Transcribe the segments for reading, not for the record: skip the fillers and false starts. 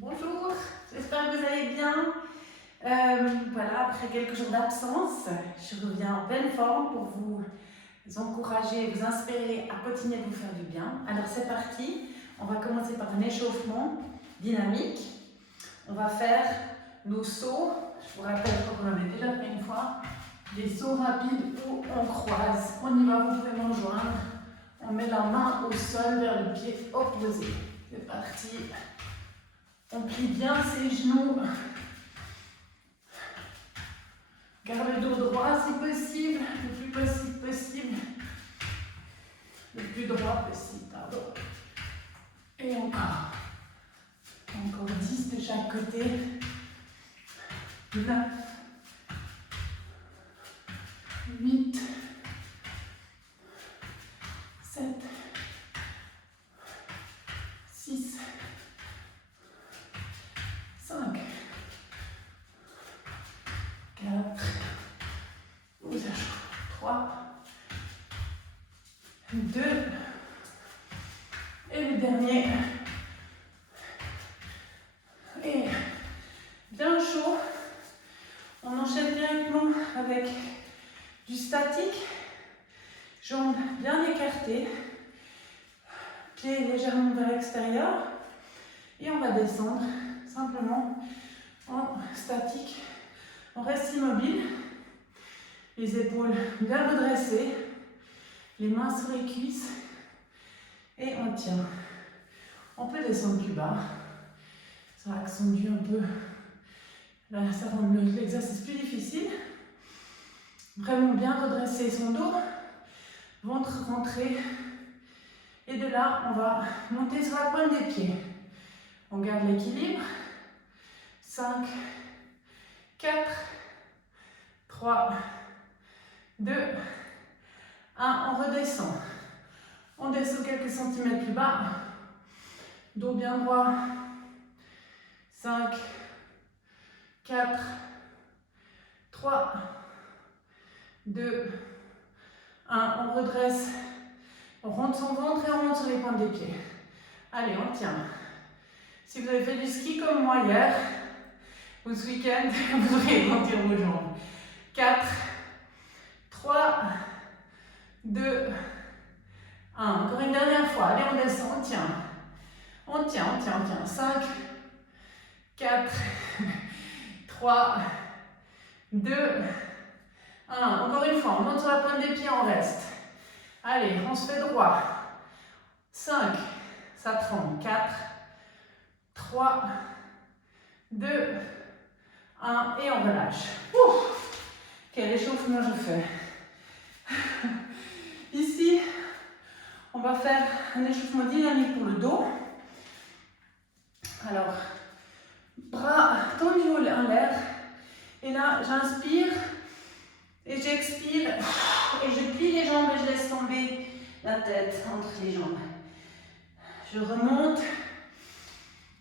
Bonjour, j'espère que vous allez bien. Voilà, après quelques jours d'absence, je reviens en pleine forme pour vous encourager, vous inspirer à continuer de vous faire du bien. Alors c'est parti, on va commencer par un échauffement dynamique. On va faire nos sauts, je vous rappelle, je crois qu'on l'avait déjà fait une fois, des sauts rapides où on croise. On y va, vous pouvez me rejoindre. On met la main au sol vers le pied opposé. C'est parti. On plie bien ses genoux. Garde le dos droit si possible, le plus possible. Le plus droit possible, pardon. Et encore. Encore 10 de chaque côté. 9. 8. 7. 6. 5. 4. Vous achetez 3. 2. Et le dernier. Et bien chaud. On enchaîne directement avec du statique. Jambes bien écartées. Pieds légèrement vers l'extérieur. Et on va descendre simplement en statique. On reste immobile. Les épaules bien redressées. Les mains sur les cuisses. Et on tient. On peut descendre plus bas. Ça accentue un peu. Là, ça rend l'exercice plus difficile. Vraiment bien redresser son dos. Ventre rentré. Et de là, on va monter sur la pointe des pieds. On garde l'équilibre. 5, 4, 3, 2, 1. On redescend. On descend quelques centimètres plus bas. Dos bien droit. 5, 4, 3, 2, 1. On redresse. On rentre son ventre et on monte sur les pointes des pieds. Allez, on tient. Si vous avez fait du ski comme moi hier, ou ce week-end, vous aurez éventir vos jambes. 4, 3, 2, 1. Encore une dernière fois. Allez, on descend, on tient. On tient, on tient, on tient. 5, 4, 3, 2, 1. Encore une fois, on monte sur la pointe des pieds, on reste. Allez, on se fait droit. 5, ça tremble. 4, 3, 2, 1. Et on relâche. Ouf, quel échauffement je fais. Ici, on va faire un échauffement dynamique pour le dos. Alors, bras tendus en l'air. Et là, j'inspire et j'expire. Et je plie les jambes et je laisse tomber la tête entre les jambes. Je remonte.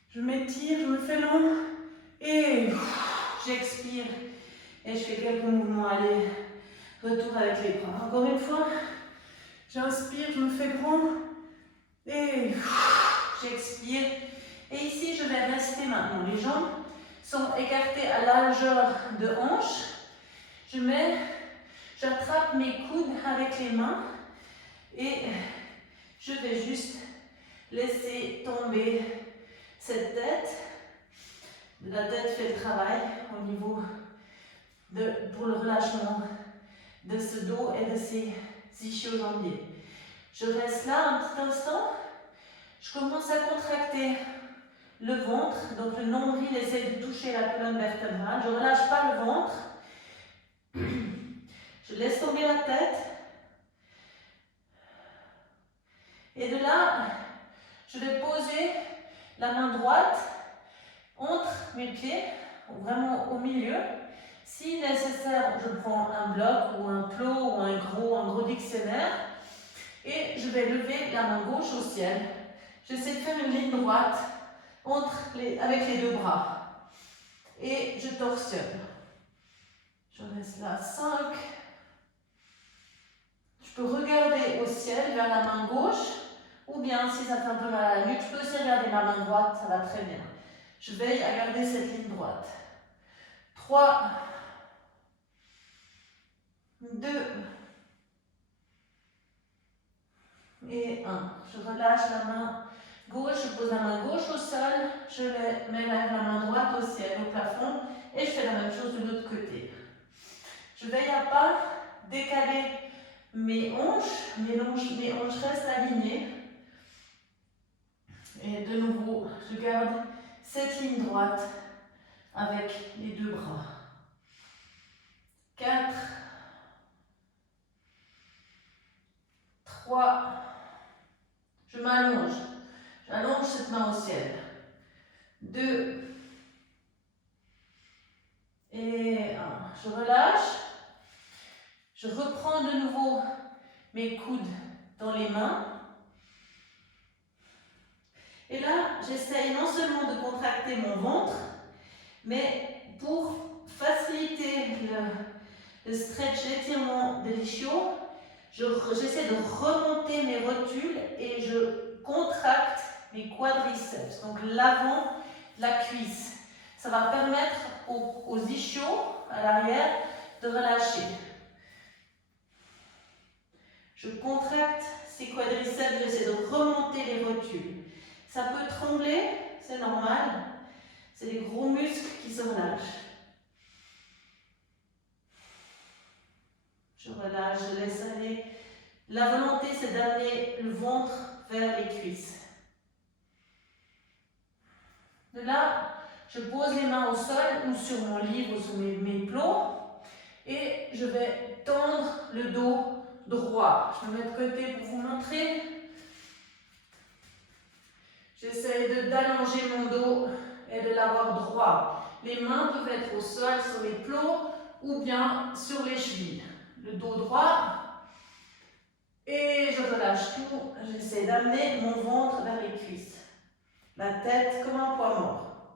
Je m'étire, je me fais long. Et j'expire. Et je fais quelques mouvements. Allez, retour avec les bras. Encore une fois. J'inspire, je me fais grand. Et j'expire. Et ici, je vais rester maintenant. Les jambes sont écartées à la largeur de hanche. J'attrape mes coudes avec les mains. Et je vais juste laisser tomber cette tête. La tête fait le travail au niveau pour le relâchement de ce dos et de ces ischio-jambiers. Je reste là un petit instant. Je commence à contracter le ventre. Donc le nombril essaie de toucher la colonne vertébrale. Je ne relâche pas le ventre. Je laisse tomber la tête. Et de là, je vais poser la main droite entre mes pieds, vraiment au milieu. Si nécessaire, je prends un bloc ou un plot ou un gros dictionnaire. Et je vais lever la main gauche au ciel. J'essaie de faire une ligne droite avec les deux bras. Et je torsionne. Je reste là. 5. Je peux regarder au ciel vers la main gauche. Ou bien, si ça fait un peu mal à la nuque, je peux aussi regarder ma main droite. Ça va très bien. Je veille à garder cette ligne droite. 3, 2 et 1. Je relâche la main gauche, je pose la main gauche au sol, je mets la main droite au ciel, au plafond, et je fais la même chose de l'autre côté. Je veille à pas décaler mes hanches, mes hanches restent alignées. Et de nouveau, je garde cette ligne droite avec les deux bras. 4, 3, je m'allonge. J'allonge cette main au ciel. 2 et 1. Je relâche. Je reprends de nouveau mes coudes dans les mains. Et là, j'essaye non seulement de contracter mon ventre, mais pour faciliter le stretch, l'étirement de l'ischio, j'essaie de remonter mes rotules et je contracte mes quadriceps, donc l'avant de la cuisse. Ça va permettre aux ischios à l'arrière de relâcher. Je contracte ces quadriceps, j'essaie de remonter les rotules. Ça peut trembler, c'est normal. C'est les gros muscles qui se relâchent. Je relâche, je laisse aller. La volonté, c'est d'amener le ventre vers les cuisses. De là, je pose les mains au sol ou sur mon livre ou sur mes plots et je vais tendre le dos droit. Je me mets de côté pour vous montrer. J'essaie d'allonger mon dos et de l'avoir droit. Les mains peuvent être au sol, sur les plots ou bien sur les chevilles. Le dos droit. Et je relâche tout. J'essaie d'amener mon ventre vers les cuisses. La tête comme un poids mort.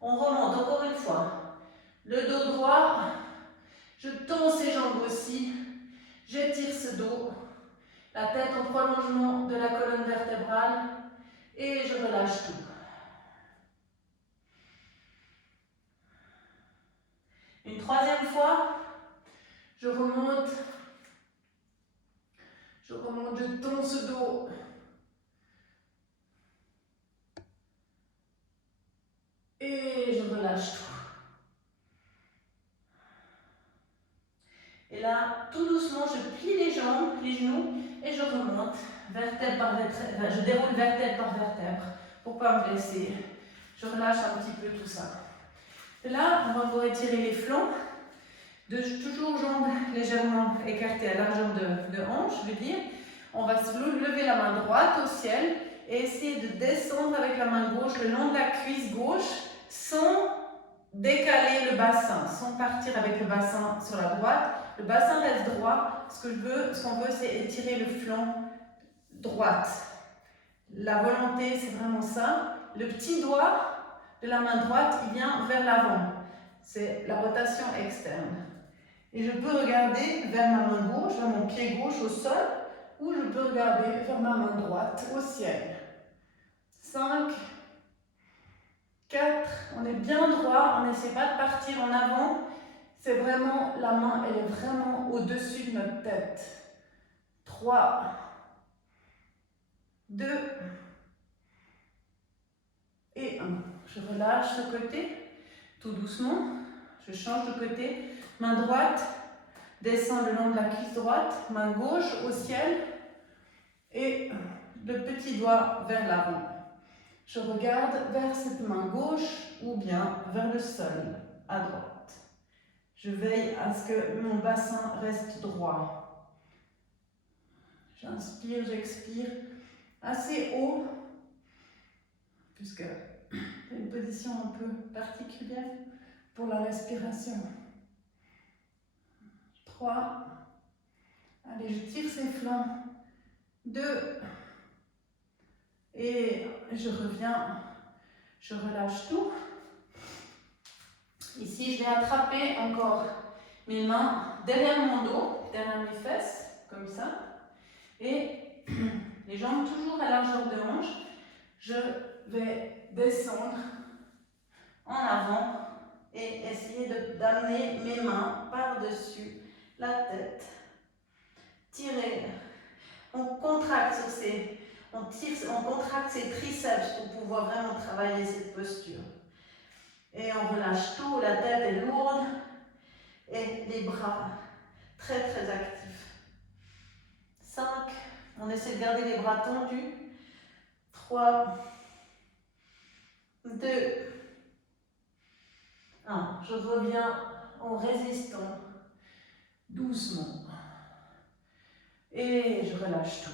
On remonte encore une fois. Le dos droit. Je tends ses jambes aussi. J'étire ce dos. La tête en prolongement de la colonne vertébrale. Et je relâche tout. Une troisième fois, je remonte, je tends ce dos. Et je relâche tout. Et là, tout doucement, je plie les jambes, les genoux, et je remonte, vertèbre par vertèbre. Je déroule vertèbre par vertèbre pour ne pas me blesser. Je relâche un petit peu tout ça. Et là, on va vous étirer les flancs. Toujours jambes légèrement écartées à largeur de hanche, je veux dire. On va se lever la main droite au ciel et essayer de descendre avec la main gauche le long de la cuisse gauche sans décaler le bassin, sans partir avec le bassin sur la droite. Le bassin reste droit. Ce qu'on veut, c'est étirer le flanc droite. La volonté, c'est vraiment ça. Le petit doigt de la main droite, il vient vers l'avant. C'est la rotation externe. Et je peux regarder vers ma main gauche, vers mon pied gauche au sol, ou je peux regarder vers ma main droite au ciel. 5, 4, on est bien droit, on n'essaie pas de partir en avant. C'est vraiment, la main, elle est vraiment au-dessus de notre tête. 3, 2 et 1. Je relâche ce côté, tout doucement. Je change de côté. Main droite descend le long de la cuisse droite. Main gauche au ciel. Et le petit doigt vers l'avant. Je regarde vers cette main gauche ou bien vers le sol à droite. Je veille à ce que mon bassin reste droit. J'inspire, j'expire assez haut, puisque c'est une position un peu particulière pour la respiration. 3. Allez, je tire ses flancs. 2. Et je reviens, je relâche tout. Ici, je vais attraper encore mes mains derrière mon dos, derrière mes fesses, comme ça. Et les jambes toujours à largeur de hanche. Je vais descendre en avant et essayer d'amener mes mains par-dessus la tête. Tirer. On contracte on contracte ses triceps pour pouvoir vraiment travailler cette posture. Et on relâche tout, la tête est lourde et les bras très très actifs. 5, on essaie de garder les bras tendus. 3, 2, 1. Je reviens en résistant doucement. Et je relâche tout.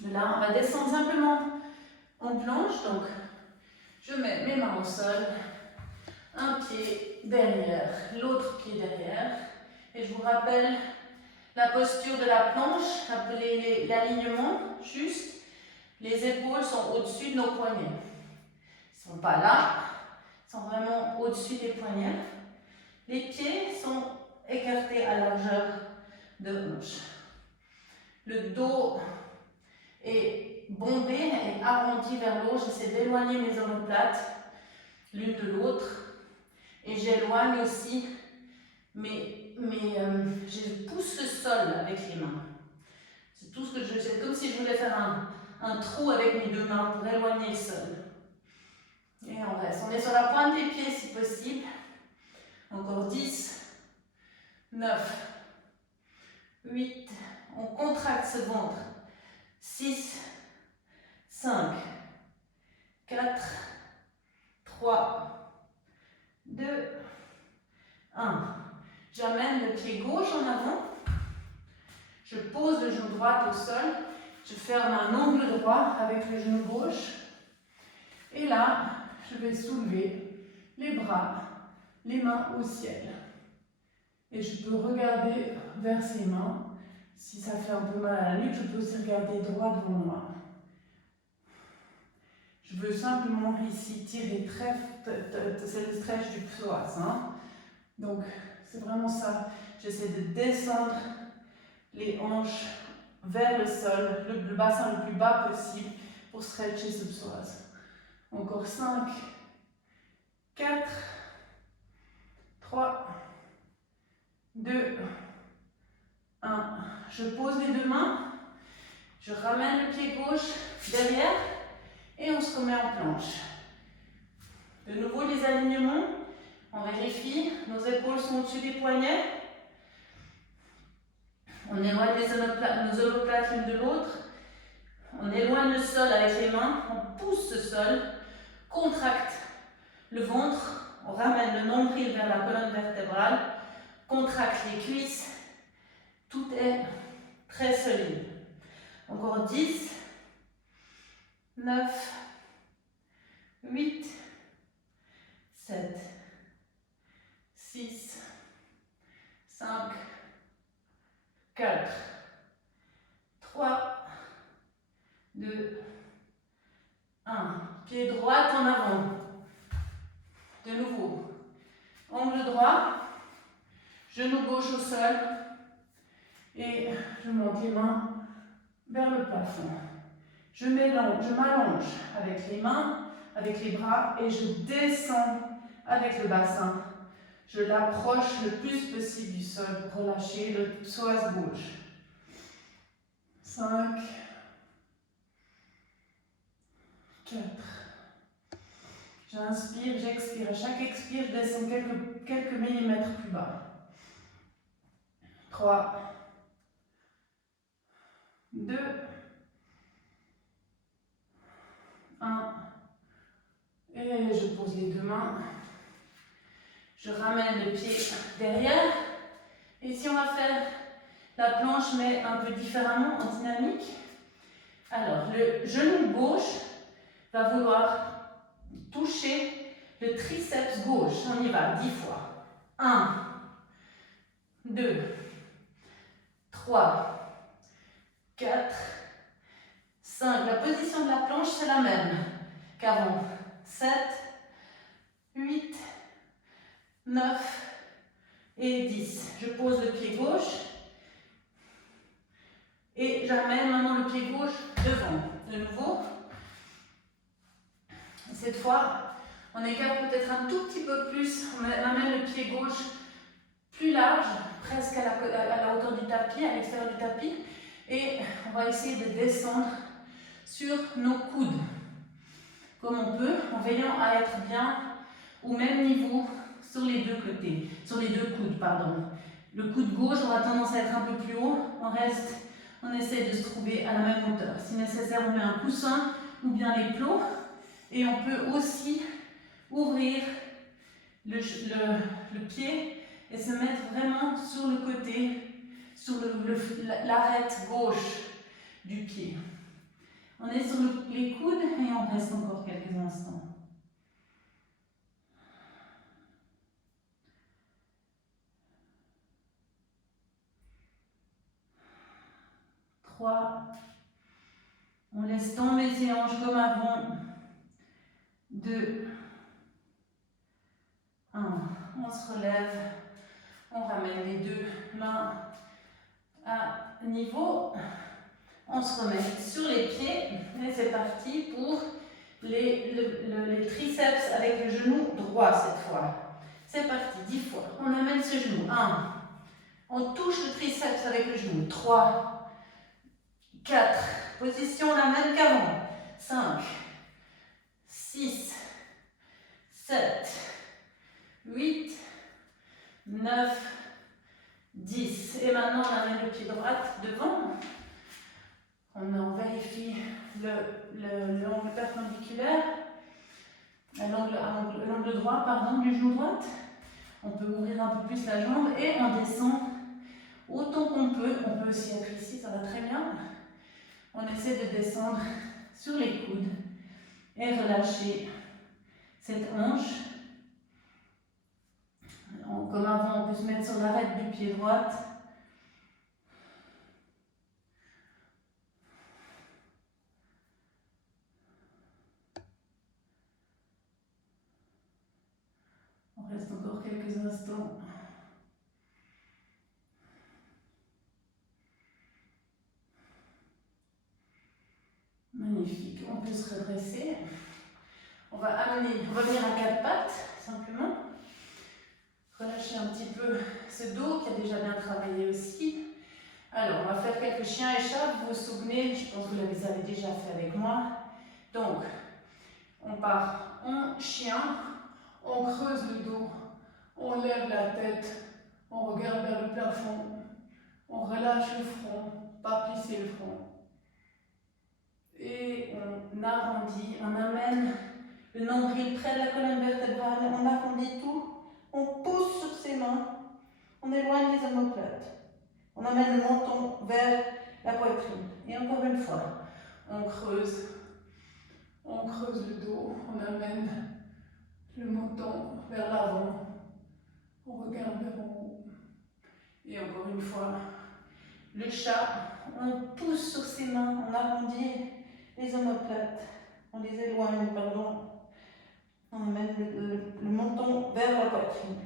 De là, on va descendre simplement en planche. Donc, je mets mes mains au sol, un pied derrière, l'autre pied derrière. Et je vous rappelle la posture de la planche, appelez l'alignement, juste. Les épaules sont au-dessus de nos poignets. Ils ne sont pas là, ils sont vraiment au-dessus des poignets. Les pieds sont écartés à largeur de hanche. Le dos est bombé et arrondi vers le haut. J'essaie d'éloigner mes omoplates l'une de l'autre. Et j'éloigne aussi je pousse le sol avec les mains. C'est tout ce que je fais. C'est comme si je voulais faire un trou avec mes deux mains pour éloigner le sol. Et on reste. On est sur la pointe des pieds si possible. Encore 10, 9, 8. On contracte ce ventre. 6, 5, 4, 3, 2, 1. J'amène le pied gauche en avant. Je pose le genou droit au sol. Je ferme un angle droit avec le genou gauche. Et là, je vais soulever les bras, les mains au ciel. Et je peux regarder vers ces mains. Si ça fait un peu mal à la nuque, je peux aussi regarder droit devant moi. Je veux simplement ici tirer c'est le stretch du psoas. Donc, c'est vraiment ça. J'essaie de descendre les hanches vers le sol, le bassin le plus bas possible pour stretcher ce psoas. Encore 5, 4, 3, 2, 1. Je pose les deux mains, je ramène le pied gauche derrière et on se remet en planche. De nouveau les alignements, on vérifie, nos épaules sont au-dessus des poignets. On éloigne nos omoplates l'une de l'autre. On éloigne le sol avec les mains, on pousse ce sol, contracte le ventre, on ramène le nombril vers la colonne vertébrale, contracte les cuisses. Tout est très solide. Encore 10, 9, 8, 7, 6, 5, 4, 3, 2, 1. Pied droit en avant. De nouveau. Angle droit. Genou gauche au sol. Et je monte les mains vers le plafond. Je m'allonge avec les mains, avec les bras et je descends avec le bassin. Je l'approche le plus possible du sol pour relâcher le psoas gauche. 5, 4. J'inspire, j'expire. À chaque expire, je descends quelques millimètres plus bas. 3, 2, 1. Et je pose les deux mains. Je ramène le pied derrière. Et ici, on va faire la planche, mais un peu différemment, en dynamique. Alors, le genou gauche va vouloir toucher le triceps gauche. On y va 10 fois. 1, 2, 3, 4, 5. La position de la planche, c'est la même qu'avant. 7, 8, 9 et 10. Je pose le pied gauche et j'amène maintenant le pied gauche devant. De nouveau. Cette fois, on écarte peut-être un tout petit peu plus, on amène le pied gauche plus large, presque à la hauteur du tapis, à l'extérieur du tapis, et on va essayer de descendre sur nos coudes, comme on peut, en veillant à être bien au même niveau sur les deux côtés, sur les deux coudes, pardon. Le coude gauche aura tendance à être un peu plus haut, on essaie de se trouver à la même hauteur. Si nécessaire, on met un coussin ou bien les plots, et on peut aussi ouvrir le pied et se mettre vraiment sur le côté, sur l'arête gauche du pied. On est sur les coudes et on reste encore quelques instants. Trois. On laisse tomber ses hanches comme avant. 2. 1. On se relève. On ramène les deux mains à niveau. On se remet sur les pieds. Et c'est parti pour les triceps avec le genou droit cette fois. C'est parti, 10 fois. On amène ce genou. 1. On touche le triceps avec le genou. 3. 4. Position la même qu'avant. 5. 6. 7. 8. 9. 10. Et maintenant, on amène le pied droit devant. On vérifie l'angle perpendiculaire, l'angle droit, pardon, du genou droit. On peut ouvrir un peu plus la jambe et on descend autant qu'on peut. On peut aussi être ici, ça va très bien. On essaie de descendre sur les coudes et relâcher cette hanche. Comme avant, on peut se mettre sur l'arête du pied droit. On reste encore quelques instants. Magnifique. On peut se redresser. On va venir à 4 pattes, simplement. Relâcher un petit peu ce dos qui a déjà bien travaillé aussi. Alors, on va faire quelques chiens et chats. Vous vous souvenez, je pense que vous l'avez déjà fait avec moi. Donc, on part en chien, on creuse le dos, on lève la tête, on regarde vers le plafond, on relâche le front, pas plisser le front. Et on arrondit, on amène le nombril près de la colonne vertébrale, on arrondit tout. On pousse sur ses mains, on éloigne les omoplates. On amène le menton vers la poitrine. Et encore une fois, on creuse le dos, on amène le menton vers l'avant, on regarde vers en haut. Et encore une fois, le chat, on pousse sur ses mains, on arrondit les omoplates, on les éloigne, pardon. On amène le menton vers la poitrine.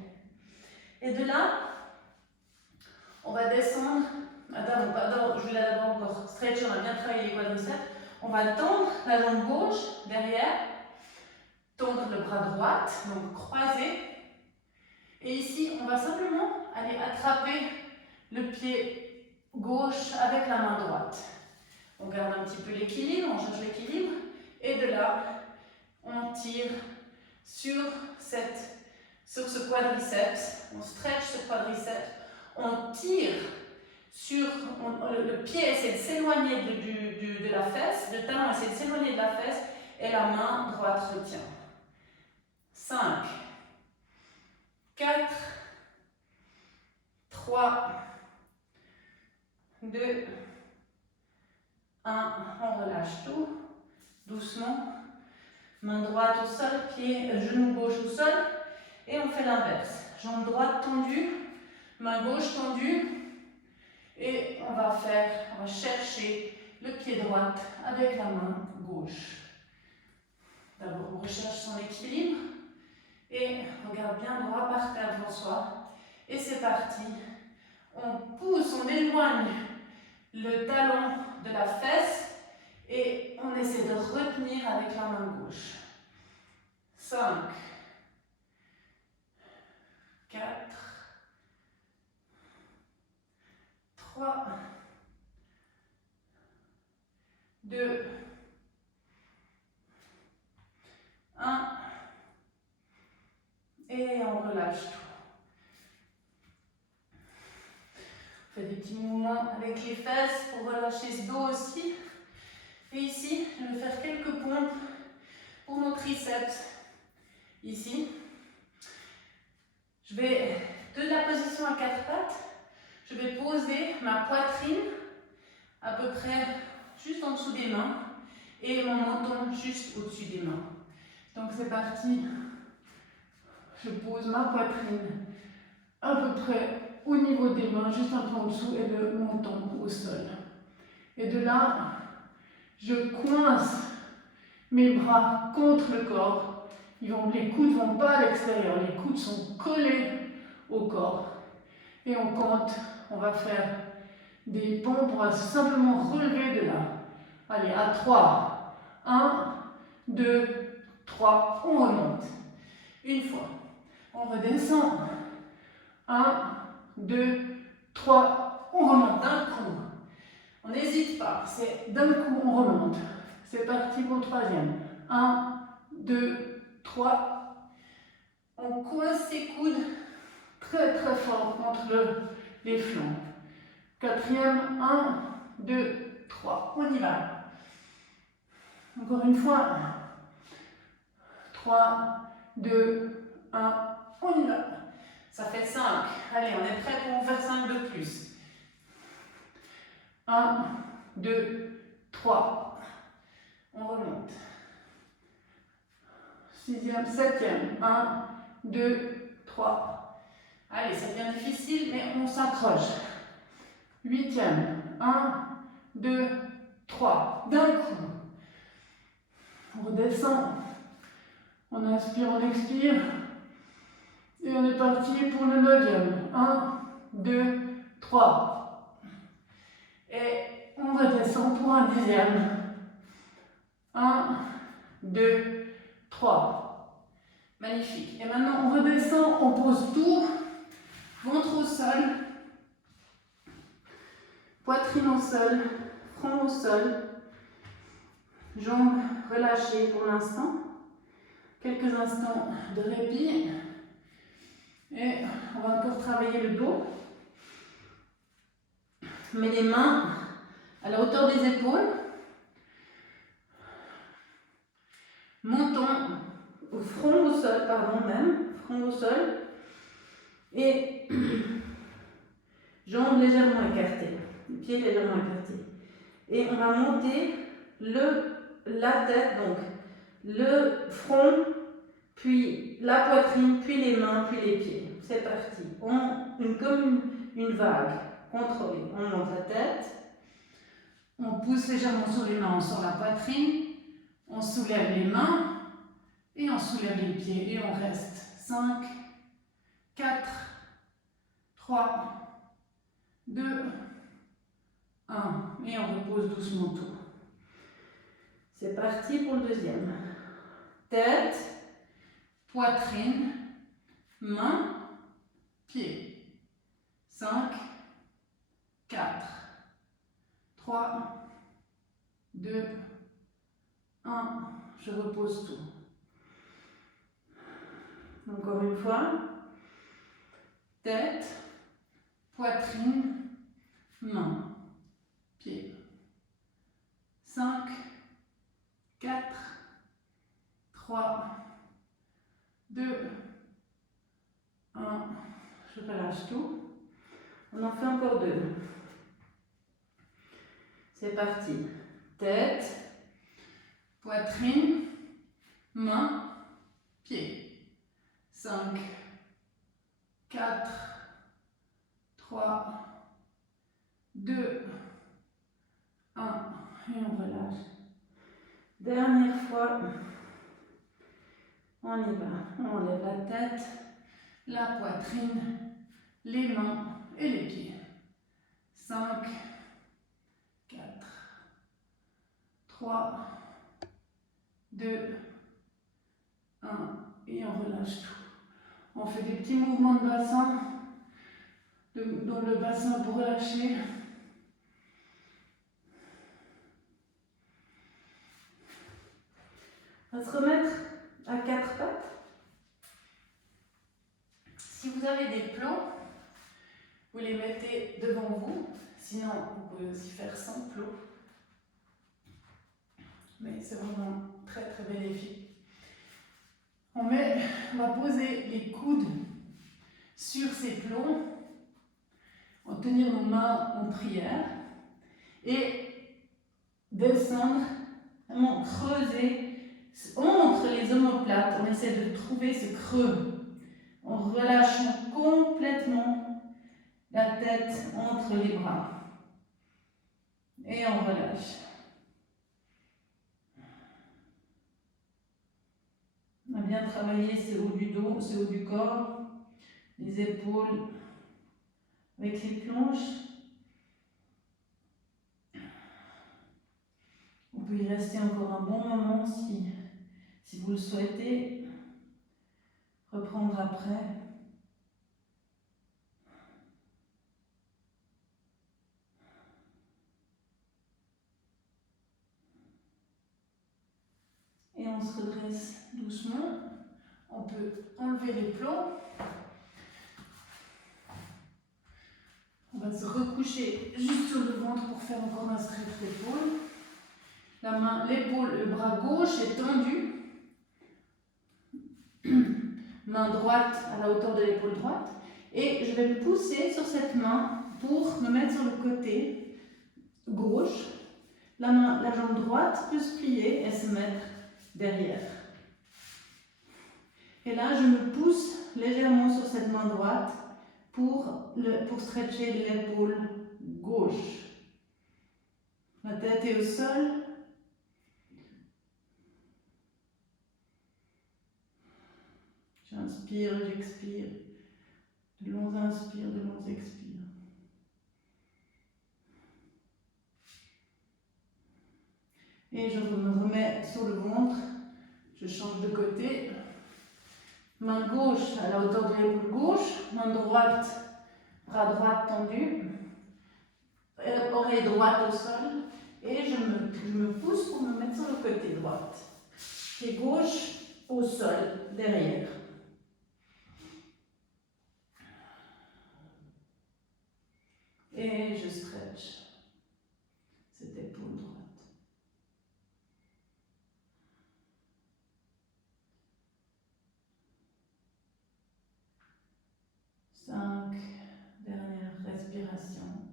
Et de là, on va descendre. Attends, je vais là d'abord encore stretch, on a bien travaillé les quadriceps. On va tendre la jambe gauche derrière, tendre le bras droit, donc croiser. Et ici, on va simplement aller attraper le pied gauche avec la main droite. On garde un petit peu l'équilibre, on cherche l'équilibre. Et de là, on tire sur ce quadriceps, on stretch ce quadriceps, on tire sur, le pied essaie de s'éloigner de la fesse, le talon essaie de s'éloigner de la fesse et la main droite retient. 5, 4, 3, 2, 1, on relâche tout, doucement. Main droite au sol, genou gauche au sol. Et on fait l'inverse. Jambe droite tendue, main gauche tendue. Et on va chercher le pied droit avec la main gauche. D'abord, on recherche son équilibre. Et regarde bien droit par terre devant soi. Et c'est parti. On pousse, on éloigne le talon de la fesse. Et on essaie de retenir avec la main gauche. 5, 4, 3, 2, 1. Et on relâche tout. On fait des petits mouvements avec les fesses pour relâcher ce dos aussi. Et ici, je vais faire quelques pompes pour nos triceps. Ici, je vais, de la position à quatre pattes, je vais poser ma poitrine à peu près juste en dessous des mains et mon menton juste au-dessus des mains. Donc c'est parti. Je pose ma poitrine à peu près au niveau des mains, juste un peu en dessous, et le menton au sol. Et de là, je coince mes bras contre le corps. Les coudes ne vont pas à l'extérieur, les coudes sont collés au corps. Et on compte, on va faire des pompes, on va simplement relever de là. Allez, à 3. 1, 2, 3, on remonte. Une fois. On redescend. 1, 2, 3, on remonte d'un coup. On n'hésite pas, c'est d'un coup on remonte. C'est parti pour le troisième. 1, 2, 3. On coince ses coudes très très fort contre les flancs. Quatrième, 1, 2, 3. On y va. Encore une fois. 3, 2, 1. On y va. Ça fait 5. Allez, on est prêt pour en faire 5 de plus. 1, 2, 3. On remonte. Sixième, septième. 1, 2, 3. Allez, ça devient difficile, mais on s'accroche. Huitième. 1, 2, 3. D'un coup. On redescend. On inspire, on expire. Et on est parti pour le neuvième. 1, 2, 3. Et on redescend pour un dixième. 1, 2, 3. Magnifique. Et maintenant, on redescend, on pose tout. Ventre au sol. Poitrine au sol. Front au sol. Jambes relâchées pour l'instant. Quelques instants de répit. Et on va encore travailler le dos. Mets les mains à la hauteur des épaules. Menton au front au sol, pardon, même. Front au sol. Et jambes légèrement écartées. Pieds légèrement écartés. Et on va monter la tête, donc le front, puis la poitrine, puis les mains, puis les pieds. C'est parti. Comme une vague contrôlée. On monte la tête. On pousse légèrement sur les mains, on sort la poitrine. On soulève les mains. Et on soulève les pieds. Et on reste. 5, 4, 3, 2, 1. Et on repose doucement tout. C'est parti pour le deuxième. Tête, poitrine, main, pied. 5, 4, 3, 2, 1. Je repose tout. Encore une fois. Tête, poitrine, main, pied. 5, 4, 3, 2, 1. Je relâche tout. On en fait encore 2. C'est parti. Tête, poitrine, main, pied. 5, 4, 3, 2, 1. Et on relâche. Dernière fois. On y va. On lève la tête, la poitrine, les mains et les pieds. 5, 4, 3, 2, Et on relâche tout. On fait des petits mouvements de bassin, dans le bassin pour relâcher. On va se remettre à 4 pattes. Si vous avez des plots, vous les mettez devant vous. Sinon, vous pouvez aussi faire sans plot. Mais c'est vraiment très très bénéfique. On va poser les coudes sur ces plots, on va tenir nos mains en prière et descendre, vraiment creuser entre les omoplates. On essaie de trouver ce creux en relâchant complètement la tête entre les bras et on relâche. On a bien travaillé ce haut du dos, ce haut du corps, les épaules avec les planches. On peut y rester encore un bon moment si vous le souhaitez. Reprendre après. Et on se redresse doucement. On peut enlever les plots. On va se recoucher juste sur le ventre pour faire encore un stretch d'épaule. La main, l'épaule, le bras gauche est tendu. Main droite à la hauteur de l'épaule droite. Et je vais me pousser sur cette main pour me mettre sur le côté gauche. La jambe droite peut se plier et se mettre derrière. Et là, je me pousse légèrement sur cette main droite pour stretcher l'épaule gauche. La tête est au sol. J'inspire, j'expire. De longs inspires, de longs expires. Et je me remets sur le ventre. Je change de côté. Main gauche à la hauteur de l'épaule gauche. Main droite, bras droit tendu. Oreille droite au sol. Et je me pousse pour me mettre sur le côté droite. Pied gauche au sol, derrière. Et je stretch cette épaule droite. Cinq dernières respirations.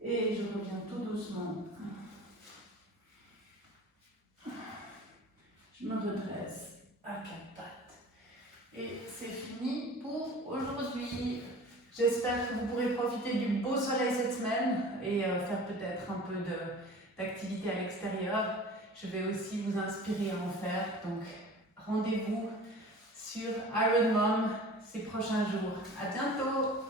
Et je reviens tout doucement. Je me redresse à 4 pattes. Et c'est fini pour aujourd'hui. J'espère que vous pourrez profiter du beau soleil cette semaine et faire peut-être un peu d'activité à l'extérieur. Je vais aussi vous inspirer à en faire. Donc, rendez-vous sur Iron Mom ces prochains jours. À bientôt!